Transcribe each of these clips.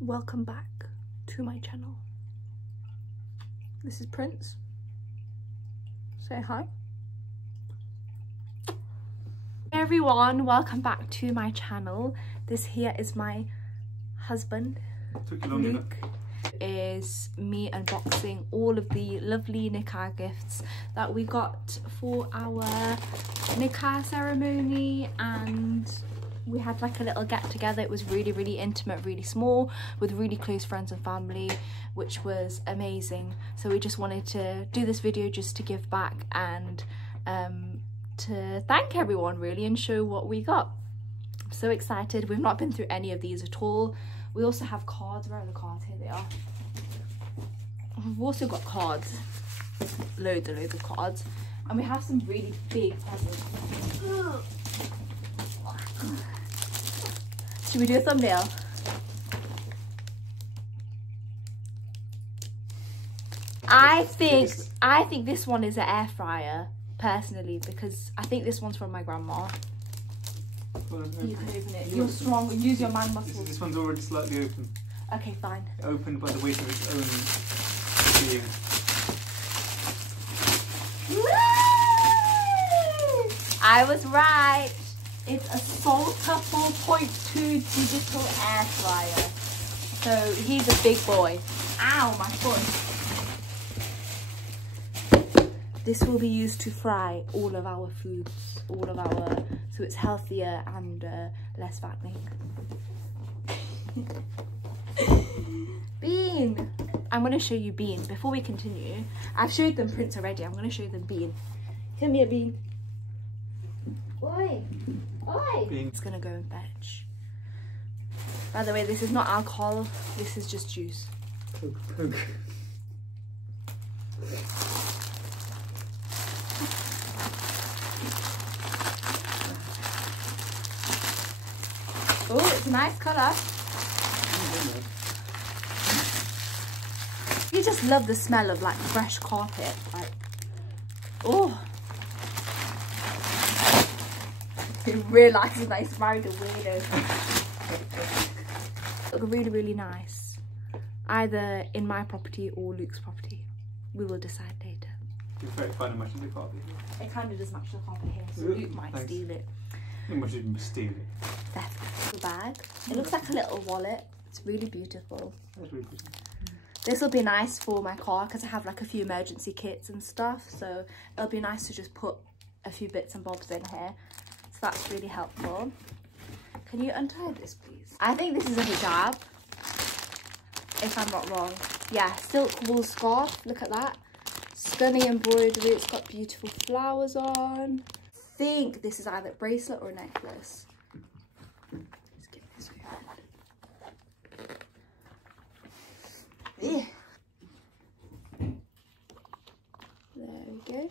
Welcome back to my channel. This is Prince. Say hi. Hey everyone, welcome back to my channel. This here is my husband, Luke. Is me unboxing all of the lovely nikah gifts that we got for our nikah ceremony, and we had like a little get together. It was really intimate, really small, with really close friends and family, which was amazing. So we just wanted to do this video just to give back and to thank everyone really and show what we got. I'm so excited. We've not been through any of these at all. We also have cards. Where are the cards? Here they are. We've also got cards, loads of cards, and we have some really big presents. Should we do a thumbnail? I think this one is an air fryer personally, because I think this one's from my grandma. You can open it. You're strong. Use your man muscles. This one's already slightly open. Okay, fine. Opened by the weight of its own being. Woo! I was right. It's a Salter 4.2 digital air fryer. So he's a big boy. Ow, my foot. This will be used to fry all of our foods, so it's healthier and less fattening. Bean! I'm going to show you Bean. Before we continue, I've showed them Prince already. I'm going to show them Bean. Come here, Bean. Oi! Oi! Bean. It's going to go and fetch. By the way, this is not alcohol. This is just juice. Poke. Oh, it's a nice colour. You just love the smell of like fresh carpet. Like, oh. I realised that I married a weirdo. Look really nice. Either in my property or Luke's property. We will decide later. It's very fun and matches the carpet. It kind of does match the carpet here, so Luke might steal it. You must even steal it. Theft. The bag. It looks like a little wallet. It's really beautiful. That's really pretty. This will be nice for my car because I have like a few emergency kits and stuff, so it'll be nice to just put a few bits and bobs in here. So that's really helpful. Can you untie this, please? I think this is a hijab, if I'm not wrong. Yeah, silk wool scarf. Look at that. Stunning embroidery. It's got beautiful flowers on. I think this is either a bracelet or a necklace. Let's get this open. Yeah. There we go.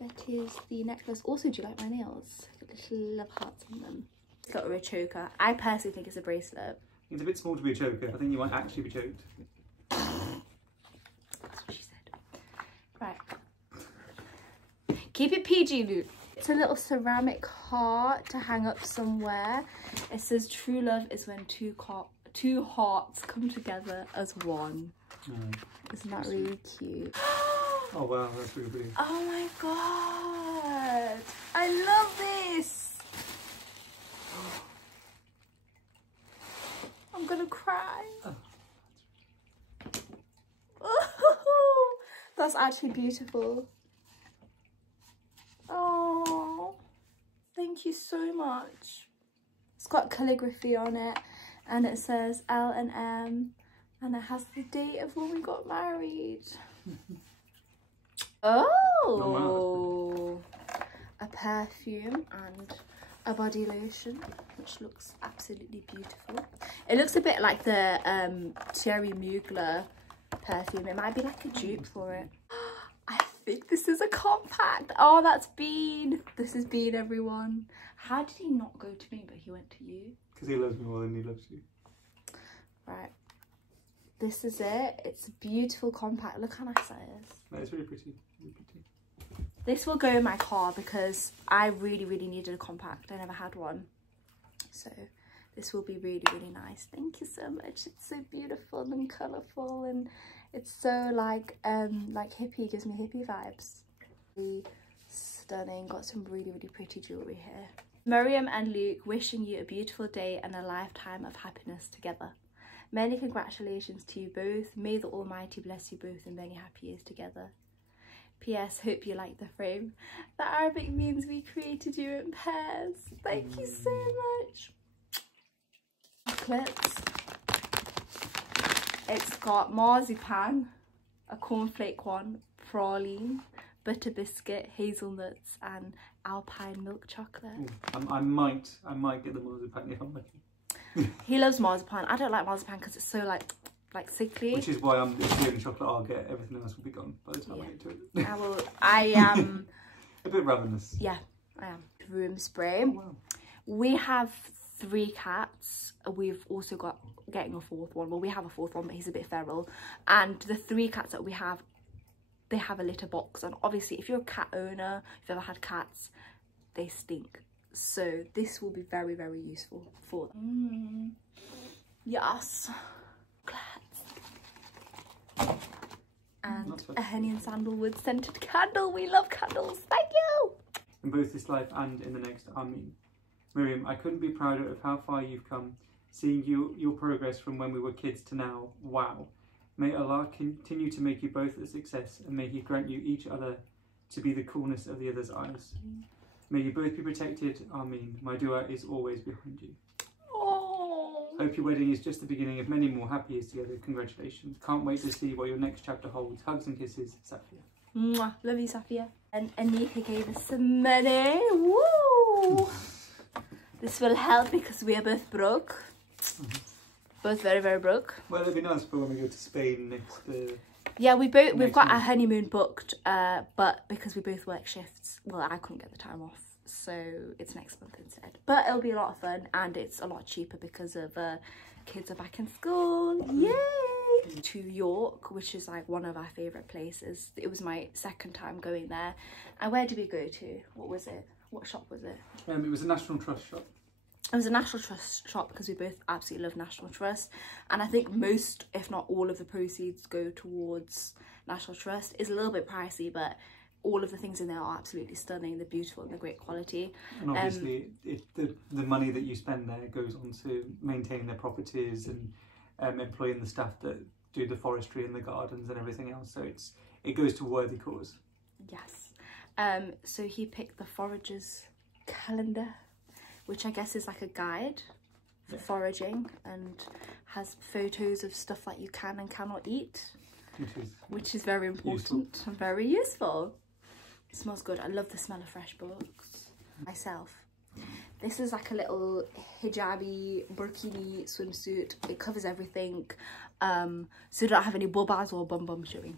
That is the necklace. Also, do you like my nails? Little love hearts on them. It's got a choker. I personally think it's a bracelet. It's a bit small to be a choker. I think you might actually be choked. That's what she said. Right. Keep it PG, Luke. It's a little ceramic heart to hang up somewhere. It says true love is when two hearts come together as one. Isn't that really cute? Oh wow, that's really pretty. Oh my god, I love this. I'm gonna cry. Oh. That's actually beautiful. Oh, thank you so much. It's got calligraphy on it, and it says L and M, and it has the date of when we got married. Oh, a perfume and a body lotion, which looks absolutely beautiful. It looks a bit like the Thierry Mugler perfume. It might be like a dupe for it. I think this is a compact. Oh, that's Bean. This is Bean, everyone. How did he not go to me but he went to you? Because he loves me more than he loves you. Right. This is it. It's a beautiful compact. Look how nice that is. No, it's really pretty. Really pretty. This will go in my car because I really needed a compact. I never had one. So this will be really, really nice. Thank you so much. It's so beautiful and colourful, and it's so like hippie, gives me hippie vibes. Really stunning. Got some really, really pretty jewellery here. Miriam and Luke, wishing you a beautiful day and a lifetime of happiness together. Many congratulations to you both. May the Almighty bless you both and many happy years together. P.S. Hope you like the frame. The Arabic means we created you in pairs. Thank you so much. Chocolates. It's got marzipan, a cornflake one, praline, butter biscuit, hazelnuts, and alpine milk chocolate. I might get the marzipan if I'm lucky. He loves marzipan. I don't like marzipan because it's so like sickly. Which is why it's the only chocolate I'll get. Everything else will be gone by the time I get to it. I am a bit ravenous. Yeah, I am. Room spray. Oh, wow. We have 3 cats. We've also got getting a 4th one. Well, we have a 4th one, but he's a bit feral. And the 3 cats that we have, they have a litter box. And obviously, if you're a cat owner, if you've ever had cats, they stink. So this will be very, very useful for them. Yes. And a honey and sandalwood scented candle. We love candles. Thank you. In both this life and in the next, Ameen. Miriam, I couldn't be prouder of how far you've come. Seeing your progress from when we were kids to now. Wow. May Allah continue to make you both a success, and may He grant you each other to be the coolness of the other's eyes. May you both be protected. Ameen. My dua is always behind you. Hope your wedding is just the beginning of many more happy years together. Congratulations. Can't wait to see what your next chapter holds. Hugs and kisses, Safia. Mwah. Love you, Safia. And Anika gave us some money. Woo! This will help because we are both broke. Both very, very broke. Well, it'd be nice for when we go to Spain next. Yeah, we've got our honeymoon booked, but because we both work shifts, well, I couldn't get the time off. So it's next month instead, but it'll be a lot of fun, and it's a lot cheaper because of kids are back in school. Yay! To York, which is like one of our favourite places. It was my 2nd time going there. And where did we go to? What was it? What shop was it? It was a National Trust shop. It was a National Trust shop because we both absolutely love National Trust, and I think most, if not all, of the proceeds go towards National Trust. It's a little bit pricey, but all of the things in there are absolutely stunning. They're beautiful and they're great quality. And obviously the money that you spend there goes on to maintain their properties and employing the staff that do the forestry and the gardens and everything else. So it goes to a worthy cause. Yes. So he picked the Forager's Calendar, which I guess is like a guide for foraging, and has photos of stuff that you can and cannot eat, which is very important and very useful. It smells good. I love the smell of fresh books. Myself, this is like a little hijabi burkini swimsuit. It covers everything, so you don't have any bobas or bum showing.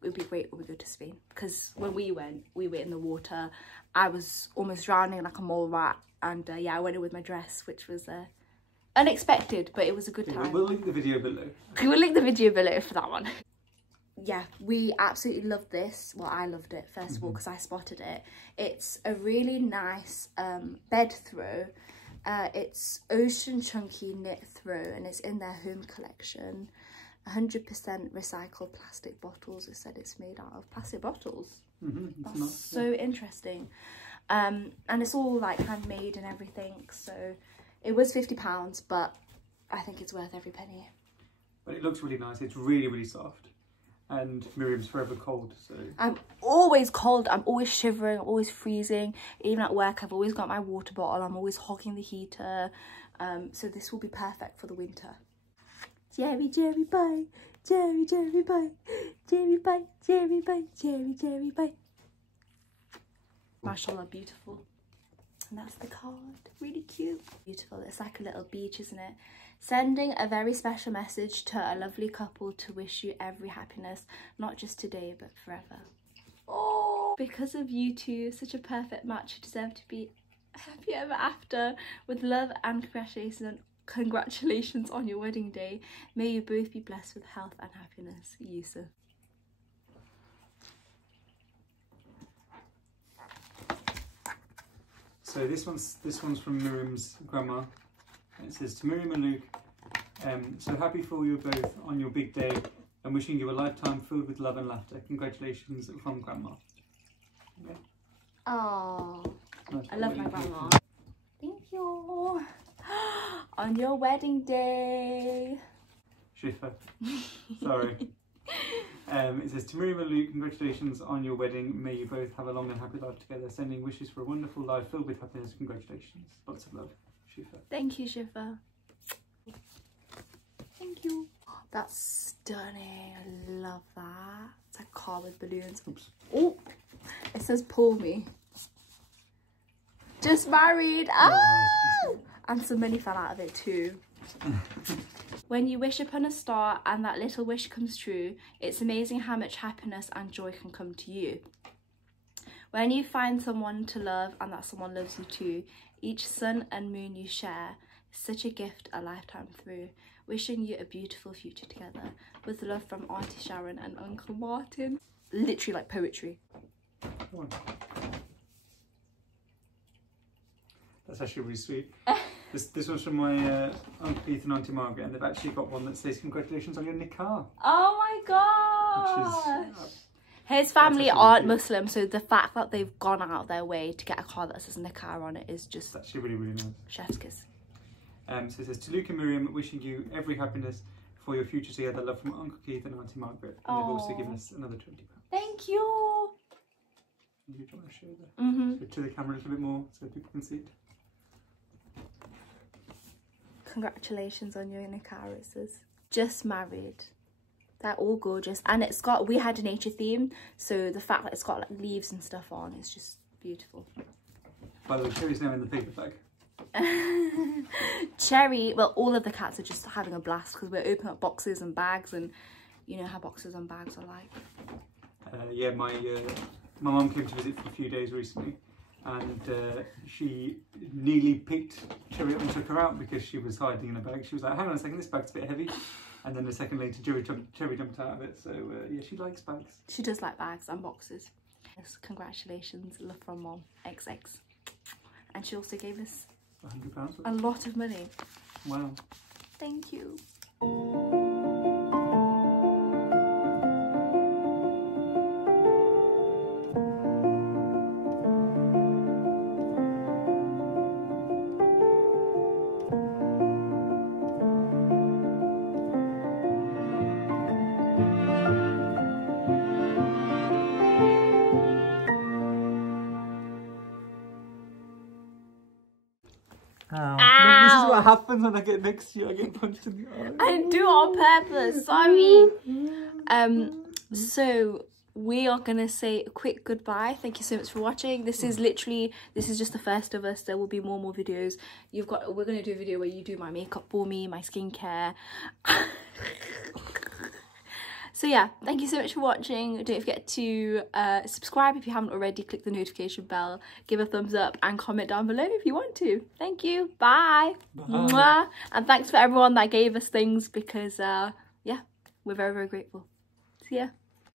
It would be great when we go to Spain, because when we were in the water. I was almost drowning like a mole rat, and yeah, I went in with my dress, which was unexpected, but it was a good time. We'll link the video below. We will link the video below for that one. Yeah, we absolutely loved this. Well, I loved it first of all because I spotted it. It's a really nice bed throw. It's ocean chunky knit throw, and it's in their home collection. 100% recycled plastic bottles. It said it's made out of plastic bottles. That's nice, so interesting. And it's all like handmade and everything. So it was £50, but I think it's worth every penny. But it looks really nice. It's really, really soft. And Miriam's forever cold, so... I'm always cold. I'm always shivering. I'm always freezing. Even at work, I've always got my water bottle. I'm always hogging the heater. So this will be perfect for the winter. Jerry, Jerry, bye. Jerry, Jerry, bye. Jerry, bye. Jerry, bye. Jerry, Jerry, bye. Mashallah, beautiful. And that's the card. Really cute. Beautiful. It's like a little beach, isn't it? Sending a very special message to a lovely couple to wish you every happiness, not just today, but forever. Oh, because of you two, such a perfect match. You deserve to be happy ever after. With love and congratulations on your wedding day. May you both be blessed with health and happiness. Yusuf. So this one's from Miriam's grandma. It says to Miriam and Luke, so happy for you both on your big day and wishing you a lifetime filled with love and laughter. Congratulations from Grandma. Okay. Oh, Nice. I love my grandma. Thank you. On your wedding day. Schiffer. Sorry. It says to Miriam and Luke, congratulations on your wedding. May you both have a long and happy life together. Sending wishes for a wonderful life filled with happiness. Congratulations. Lots of love. Schiffer. Thank you, Schiffer. Thank you. That's stunning. I love that. It's like a car with balloons. Oops. Oh, it says pull me. Just married. Ah! And some money fell out of it too. When you wish upon a star and that little wish comes true, it's amazing how much happiness and joy can come to you. When you find someone to love and that someone loves you too, each sun and moon you share is such a gift a lifetime through. Wishing you a beautiful future together. With love from Auntie Sharon and Uncle Martin. Literally like poetry. That's actually really sweet. This one's from my Uncle Keith and Auntie Margaret, and they've actually got one that says congratulations on your nikah. Oh my gosh! Which is, his family aren't Muslim, so the fact that they've gone out of their way to get a card that says nikah on it is just that's actually really, really nice. Chef's kiss. So it says to Luke and Miriam, wishing you every happiness for your future together. Love from Uncle Keith and Auntie Margaret. And they've also given us another £20. Thank you. Do you want to show that to the camera a little bit more so people can see it? Congratulations on your nikah, it says. Just married. They're all gorgeous, and it's got, we had a nature theme, so the fact that it's got like leaves and stuff on is just beautiful. By the way, Cherry's now in the paper bag. Cherry, well, all of the cats are just having a blast because we're opening up boxes and bags, and you know how boxes and bags are like. Yeah, my mum came to visit for a few days recently, and she nearly picked Cherry up and took her out because she was hiding in a bag. She was like, hang on a second, this bag's a bit heavy. And then a second later, Cherry jumped out of it. So yeah, she likes bags. She does like bags and boxes. Yes, congratulations, love from Mom, XX. And she also gave us £100. a lot of money. Wow. Thank you. Ow. This is what happens when I get next to you. I get punched in the eye. I didn't do it on purpose. Sorry. So we are gonna say a quick goodbye. Thank you so much for watching. This is just the first of us. There will be more videos. We're gonna do a video where you do my makeup for me, my skincare. So yeah, thank you so much for watching. Don't forget to subscribe if you haven't already. Click the notification bell, give a thumbs up, and comment down below if you want to. Thank you. Bye. Bye. Mwah. And thanks for everyone that gave us things because yeah, we're very, very grateful. See ya.